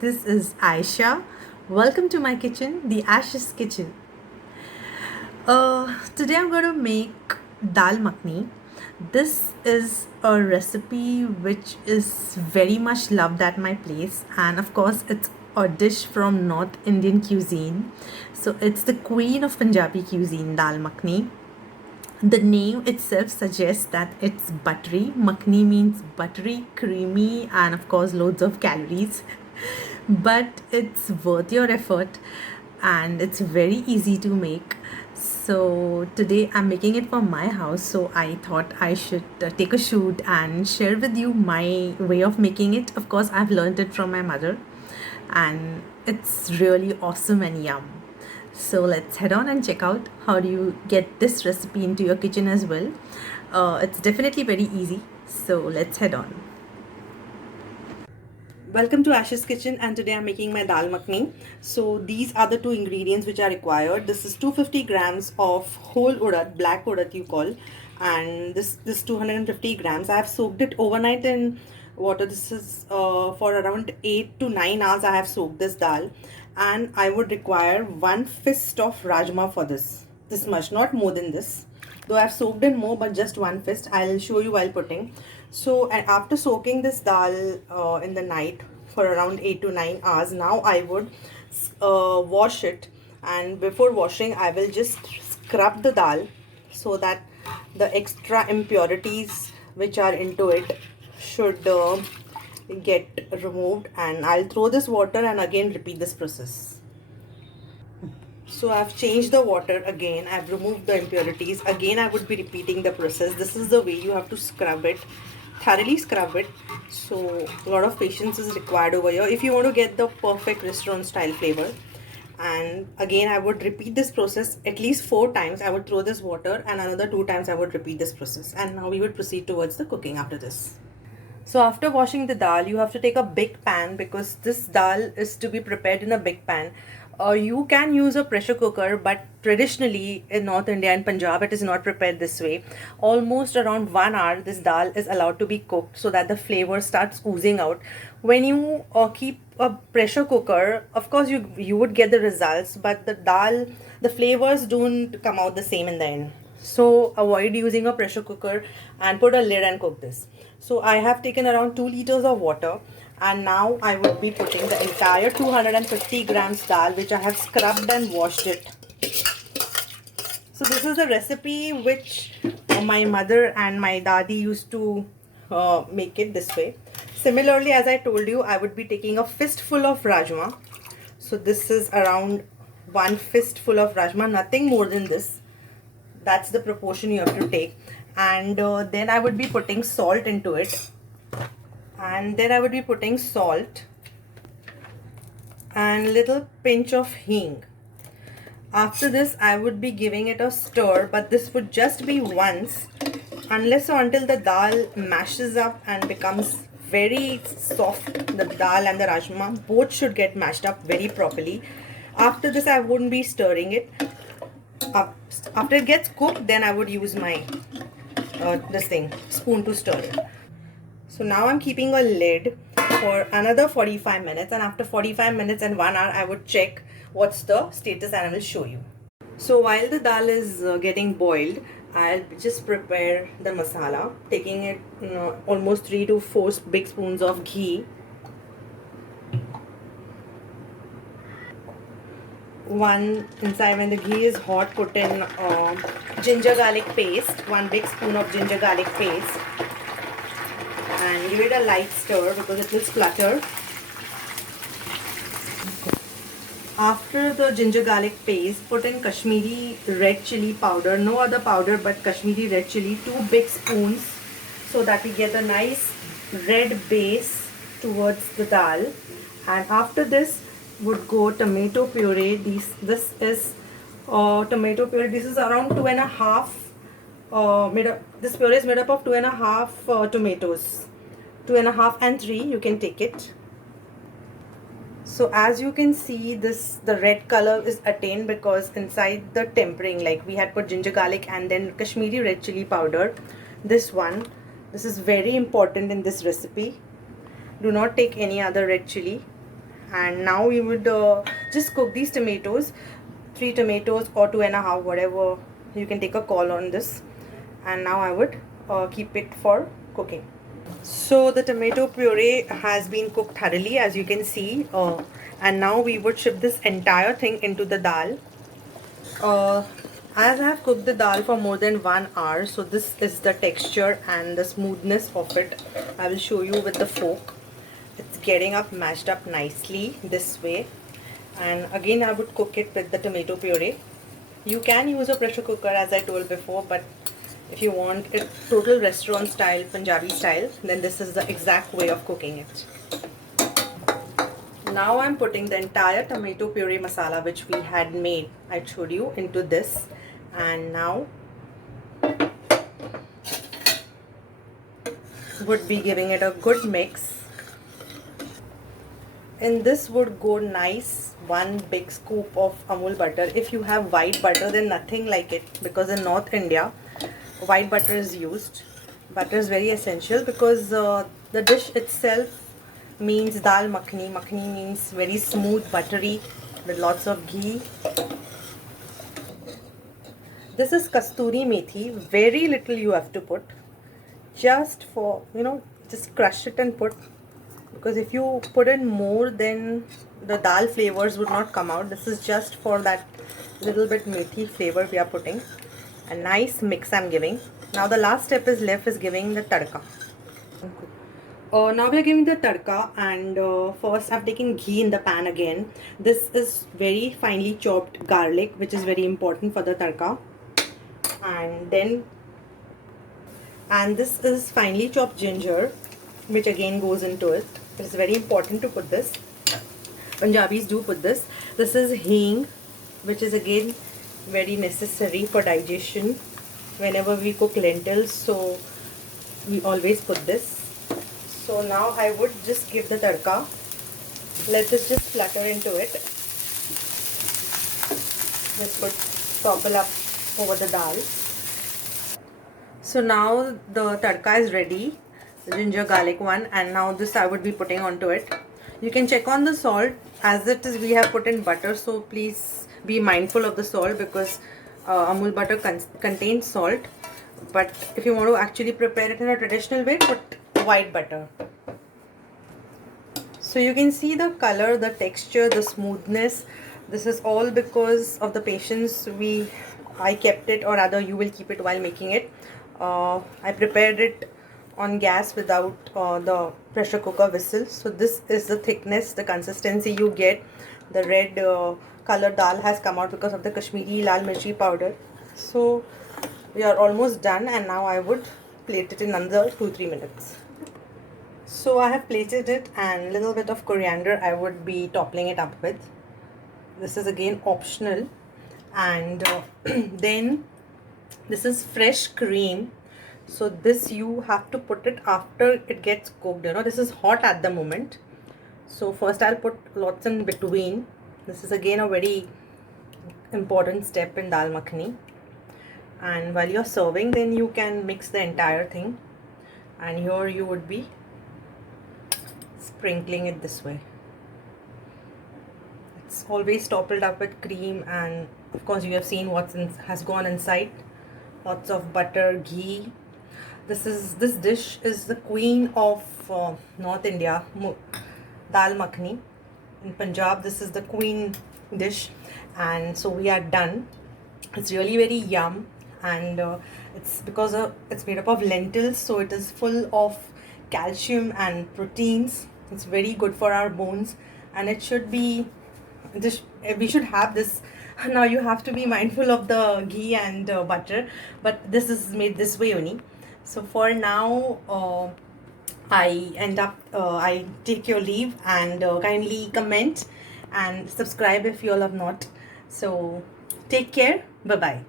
This is Aisha. Welcome to my kitchen, the Ash's Kitchen. Today I'm going to make dal makhni. This is a recipe which is very much loved at my place, and of course, it's a dish from North Indian cuisine. So, it's the queen of Punjabi cuisine, dal makhni. The name itself suggests that it's buttery. Makhni means buttery, creamy, and of course, loads of calories. But it's worth your effort and it's very easy to make. So, today I'm making it for my house. So, I thought I should take a shoot and share with you my way of making it. Of course, I've learned it from my mother, and it's really awesome and yum. So let's head on and check out how do you get this recipe into your kitchen as well. It's definitely very easy. So let's head on. Welcome to Ash's Kitchen, and today I'm making my dal makhni. So these are the two ingredients which are required. This is 250 grams of whole urad, black urad you call, and this 250 grams. I have soaked it overnight in water. This is for around 8 to 9 hours I have soaked this dal, and I would require one fist of rajma for this much, not more than this, though I've soaked in more, but just one fist. I'll show you while putting. So after soaking this dal in the night for around 8 to 9 hours, now I would wash it, and before washing I will just scrub the dal so that the extra impurities which are into it should get removed, and I'll throw this water and again repeat this process. So I've changed the water again. I've removed the impurities. Again, I would be repeating the process. This is the way you have to scrub it, thoroughly scrub it. So a lot of patience is required over here if you want to get the perfect restaurant style flavor. And again, I would repeat this process at least 4 times. I would throw this water, and another 2 times I would repeat this process. And now we would proceed towards the cooking after this. So after washing the dal, you have to take a big pan because this dal is to be prepared in a big pan. You can use a pressure cooker, but traditionally in North India and Punjab, it is not prepared this way. Almost around 1 hour, this dal is allowed to be cooked so that the flavor starts oozing out. When you keep a pressure cooker, of course you would get the results, but the flavors don't come out the same in the end. So avoid using a pressure cooker and put a lid and cook this. So I have taken around 2 liters of water, and now I would be putting the entire 250 grams dal which I have scrubbed and washed it. So this is a recipe which my mother and my daddy used to make it this way. Similarly, as I told you, I would be taking a fistful of rajma. So this is around one fistful of rajma, nothing more than this. That's the proportion you have to take. And then I would be putting salt into it. And then I would be putting salt and little pinch of hing. After this, I would be giving it a stir, but this would just be once, unless or until the dal mashes up and becomes very soft. The dal and the rajma both should get mashed up very properly. After this, I wouldn't be stirring it. After it gets cooked, then I would use my spoon to stir it. So now I'm keeping a lid for another 45 minutes, and after 45 minutes and 1 hour I would check what's the status and I will show you. So while the dal is getting boiled, I'll just prepare the masala, taking it almost 3 to 4 big spoons of ghee, inside when the ghee is hot, put in ginger garlic paste, 1 big spoon of ginger garlic paste, and give it a light stir because it will splutter. After the ginger garlic paste, put in Kashmiri red chili powder, no other powder but Kashmiri red chili, 2 big spoons, so that we get a nice red base towards the dal. And after this would go tomato puree. This is tomato puree. This is around 2.5 this puree is made up of 2.5 tomatoes, 2.5 and 3, you can take it. So as you can see, the red color is attained because inside the tempering, like we had put ginger garlic and then Kashmiri red chili powder. This is very important in this recipe. Do not take any other red chili. And now we would just cook these tomatoes, 3 tomatoes or 2.5, whatever, you can take a call on this. And now I would keep it for cooking. So the tomato puree has been cooked thoroughly, as you can see, and now we would shift this entire thing into the dal. As I have cooked the dal for more than 1 hour, so this is the texture and the smoothness of it. I will show you with the fork. It's getting up, mashed up nicely this way. And again I would cook it with the tomato puree. You can use a pressure cooker, as I told before, but if you want it total restaurant style, Punjabi style, then this is the exact way of cooking it. Now I'm putting the entire tomato puree masala which we had made, I showed you, into this. And now would be giving it a good mix. In this would go nice 1 big scoop of Amul butter. If you have white butter, then nothing like it, because in North India white butter is used. Butter is very essential because the dish itself means dal makhani. Makhani means very smooth, buttery, with lots of ghee. This is kasturi methi. Very little you have to put, just for, just crush it and put, because if you put in more, then the dal flavors would not come out. This is just for that little bit methi flavor we are putting. A nice mix I'm giving. Now the last step is left, is giving the tadka. Now we are giving the tadka, and first I've taken ghee in the pan again. This is very finely chopped garlic, which is very important for the tadka. And this is finely chopped ginger, which again goes into it. It's very important to put this. Punjabis do put this. This is hing, which is again very necessary for digestion whenever we cook lentils, so we always put this. So now I would just give the tadka. Let this just flutter into it. This would topple up over the dal. So now the tadka is ready, the ginger garlic one, and now this I would be putting onto it. You can check on the salt, as it is we have put in butter, so please be mindful of the salt, because Amul butter contains salt. But if you want to actually prepare it in a traditional way, put white butter. So you can see the color, the texture, the smoothness. This is all because of the patience I kept it, or rather you will keep it while making it. I prepared it on gas without the pressure cooker whistle. So this is the thickness, the consistency you get. The red color dal has come out because of the Kashmiri lal mirchi powder. So we are almost done, and now I would plate it in another 2-3 minutes. So I have plated it, and little bit of coriander I would be toppling it up with. This is again optional. And then this is fresh cream. So this you have to put it after it gets cooked. This is hot at the moment. So first I'll put lots in between. This is again a very important step in dal makhani. And while you're serving, then you can mix the entire thing. And here you would be sprinkling it this way. It's always toppled up with cream, and of course you have seen what has gone inside. Lots of butter, ghee. This dish is the queen of North India, dal makhani. In Punjab, this is the queen dish, and so we are done. It's really very yum, and it's because it's made up of lentils, so it is full of calcium and proteins. It's very good for our bones, and it should be we should have this. Now you have to be mindful of the ghee and butter, but this is made this way only. So for now I take your leave, and kindly comment and subscribe if you all have not. So take care. Bye bye.